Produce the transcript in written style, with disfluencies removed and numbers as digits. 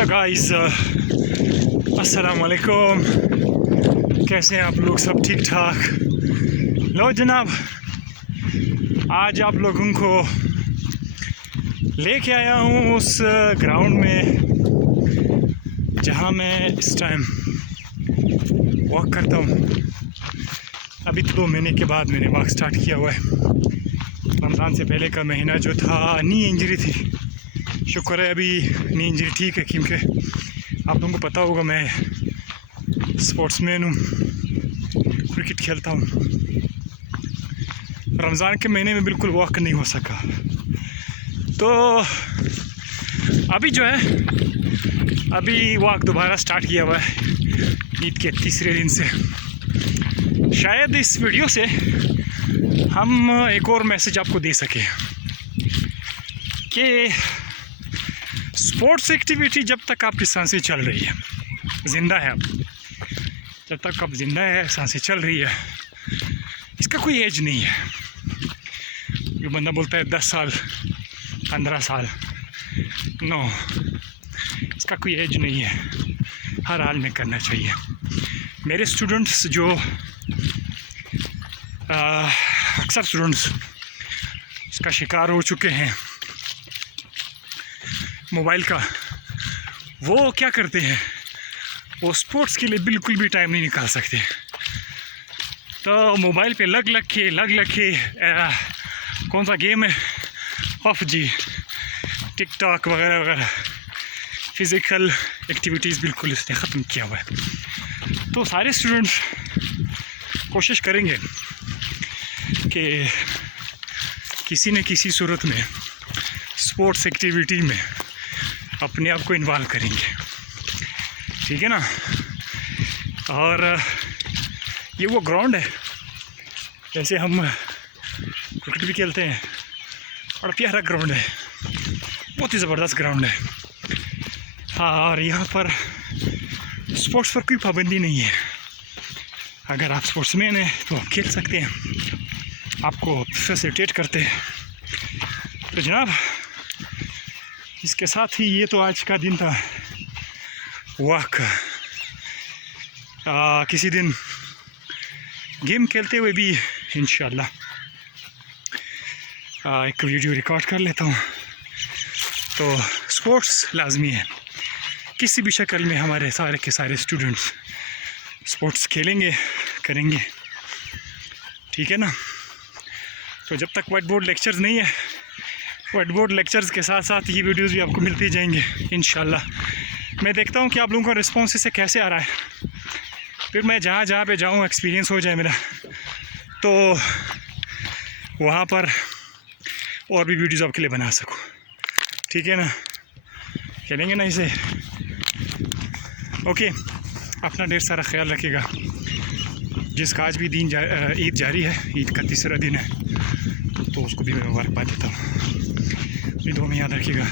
Hello guys, अस्सलाम वालेकुम। कैसे हैं आप लोग? सब ठीक ठाक? लो जनाब, आज आप लोगों को लेके आया हूँ उस ग्राउंड में जहाँ मैं इस टाइम वॉक करता हूँ। अभी तो 2 महीने के बाद मैंने वॉक स्टार्ट किया हुआ है। रमज़ान से पहले का महीना जो था, नी इंजरी थी। शुक्र है अभी नी इंजरी ठीक है, क्योंकि आप लोगों को पता होगा मैं स्पोर्ट्समैन हूँ, क्रिकेट खेलता हूँ। रमज़ान के महीने में बिल्कुल वॉक नहीं हो सका, तो अभी जो है अभी वॉक दोबारा स्टार्ट किया हुआ है ईद के तीसरे दिन से। शायद इस वीडियो से हम एक और मैसेज आपको दे सकें कि स्पोर्ट्स एक्टिविटी जब तक आपकी सांसें चल रही है, ज़िंदा है आप, जब तक आप ज़िंदा है, सांसें चल रही है, इसका कोई एज नहीं है। जो बंदा बोलता है 10 साल 15 साल, नो, इसका कोई एज नहीं है, हर हाल में करना चाहिए। मेरे स्टूडेंट्स जो अक्सर स्टूडेंट्स इसका शिकार हो चुके हैं मोबाइल का, वो क्या करते हैं, वो स्पोर्ट्स के लिए बिल्कुल भी टाइम नहीं निकाल सकते। तो मोबाइल पे लग लग के कौन सा गेम है, पबजी, टिकटॉक वगैरह वगैरह, फ़िज़िकल एक्टिविटीज़ बिल्कुल इसने ख़त्म किया हुआ है। तो सारे स्टूडेंट्स कोशिश करेंगे कि किसी न किसी सूरत में स्पोर्ट्स एक्टिविटी में अपने आप को इन्वॉल्व करेंगे, ठीक है ना। और ये वो ग्राउंड है, जैसे हम क्रिकेट भी खेलते हैं, बड़ा प्यारा ग्राउंड है, बहुत ही ज़बरदस्त ग्राउंड है। हाँ, और यहाँ पर स्पोर्ट्स पर कोई पाबंदी नहीं है। अगर आप स्पोर्ट्समैन हैं तो आप खेल सकते हैं, आपको फैसिलिटेट करते हैं। तो जनाब, इसके साथ ही ये तो आज का दिन था वॉक का। किसी दिन गेम खेलते हुए भी इंशाल्लाह एक वीडियो रिकॉर्ड कर लेता हूँ। तो स्पोर्ट्स लाजमी है, किसी भी शक्ल में हमारे सारे के सारे स्टूडेंट्स स्पोर्ट्स खेलेंगे, करेंगे, ठीक है ना। तो जब तक वाइट बोर्ड लेक्चर्स नहीं है, वाइट बोर्ड लेक्चर्स के साथ साथ ये वीडियोस भी आपको मिलती जाएंगे इंशाल्लाह। मैं देखता हूँ कि आप लोगों का रिस्पॉन्स इससे कैसे आ रहा है, फिर मैं जहाँ जहाँ पे जाऊँ एक्सपीरियंस हो जाए मेरा, तो वहाँ पर और भी वीडियोस आपके लिए बना सकूँ, ठीक है ना। खेलेंगे ना इसे, ओके। अपना ढेर सारा ख्याल रखिएगा। जिसका आज भी ईद जारी है, ईद का तीसरा दिन है, तो उसको भी मैं मुबारकबाद देता हूँ। अपनी दुआ में याद रखिएगा।